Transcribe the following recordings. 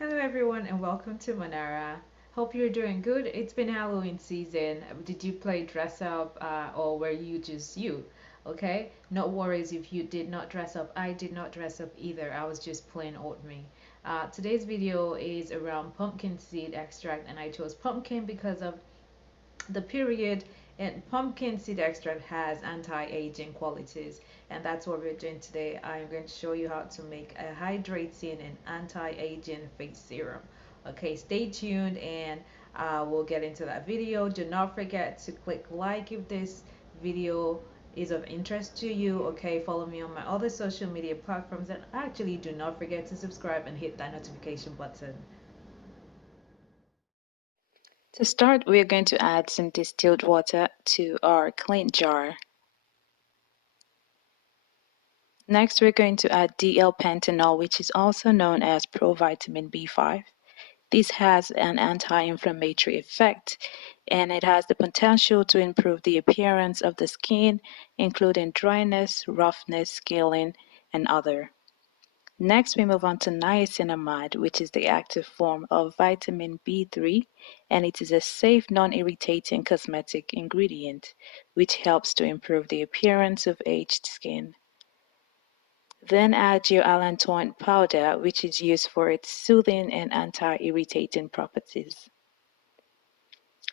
Hello everyone and welcome to Mon-Ara. Hope you're doing good. It's been Halloween season. Did you play dress up or were you just you? Okay, no worries if you did not dress up. I did not dress up either. I was just plain old me. Today's video is around pumpkin seed extract, and I chose pumpkin because of the period, and pumpkin seed extract has anti-aging qualities, and that's what we're doing today. I'm going to show you how to make a hydrating and anti-aging face serum. Okay, stay tuned and we'll get into that video. Do not forget to click like if this video is of interest to you. Okay, follow me on my other social media platforms, and actually do not forget to subscribe and hit that notification button. To start, we are going to add some distilled water to our clean jar. Next, we're going to add dl-panthenol, which is also known as provitamin B5. This has an anti-inflammatory effect, and it has the potential to improve the appearance of the skin, including dryness, roughness, scaling, and other. Next, we move on to niacinamide, which is the active form of vitamin B3, and it is a safe, non-irritating cosmetic ingredient, which helps to improve the appearance of aged skin. Then add your Allantoin powder, which is used for its soothing and anti-irritating properties.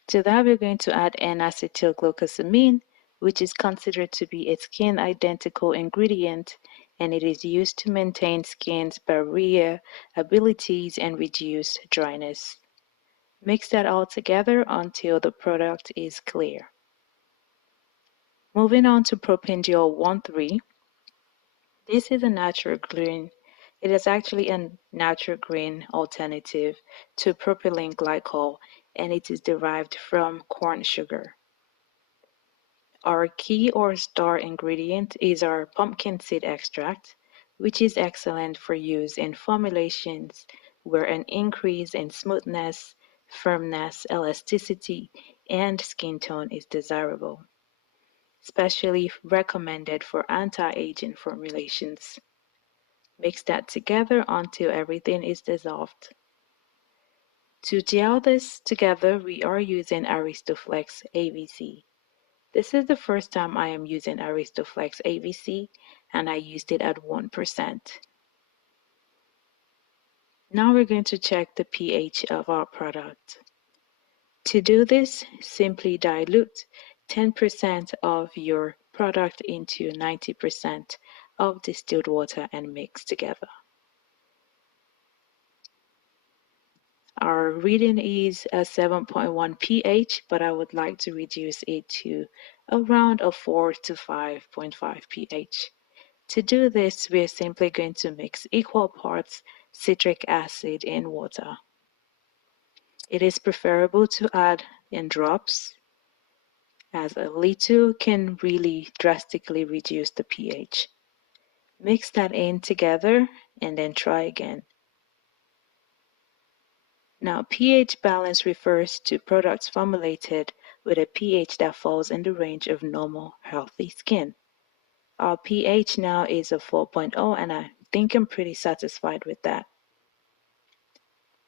To that, we're going to add N-acetyl glucosamine, which is considered to be a skin-identical ingredient, and it is used to maintain skin's barrier abilities and reduce dryness. Mix that all together until the product is clear. Moving on to Propanediol 1,3. This is a natural green. It is actually a natural green alternative to propylene glycol, and it is derived from corn sugar. Our key or star ingredient is our pumpkin seed extract, which is excellent for use in formulations where an increase in smoothness, firmness, elasticity, and skin tone is desirable, especially recommended for anti-aging formulations. Mix that together until everything is dissolved. To gel this together, we are using Aristoflex AVC. This is the first time I am using Aristoflex AVC, and I used it at 1%. Now we're going to check the pH of our product. To do this, simply dilute 10% of your product into 90% of distilled water and mix together. Our reading is a 7.1 pH, but I would like to reduce it to around a 4 to 5.5 pH. To do this, we are simply going to mix equal parts citric acid and water. It is preferable to add in drops, as a little can really drastically reduce the pH. Mix that in together and then try again. Now, pH balance refers to products formulated with a pH that falls in the range of normal, healthy skin. Our pH now is a 4.0, and I think I'm pretty satisfied with that.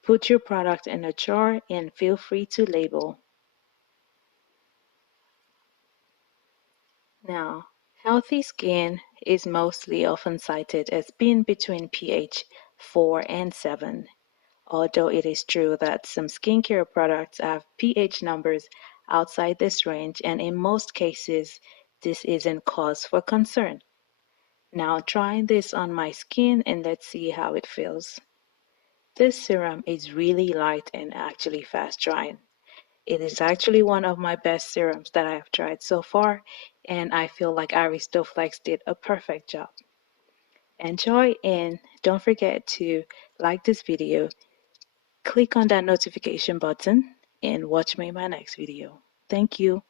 Put your product in a jar and feel free to label. Now, healthy skin is mostly often cited as being between pH 4 and 7. Although it is true that some skincare products have pH numbers outside this range, and in most cases, this isn't cause for concern. Now try this on my skin and let's see how it feels. This serum is really light and actually fast drying. It is actually one of my best serums that I have tried so far, and I feel like Aristoflex did a perfect job. Enjoy, and don't forget to like this video, click on that notification button, and watch me in my next video. Thank you.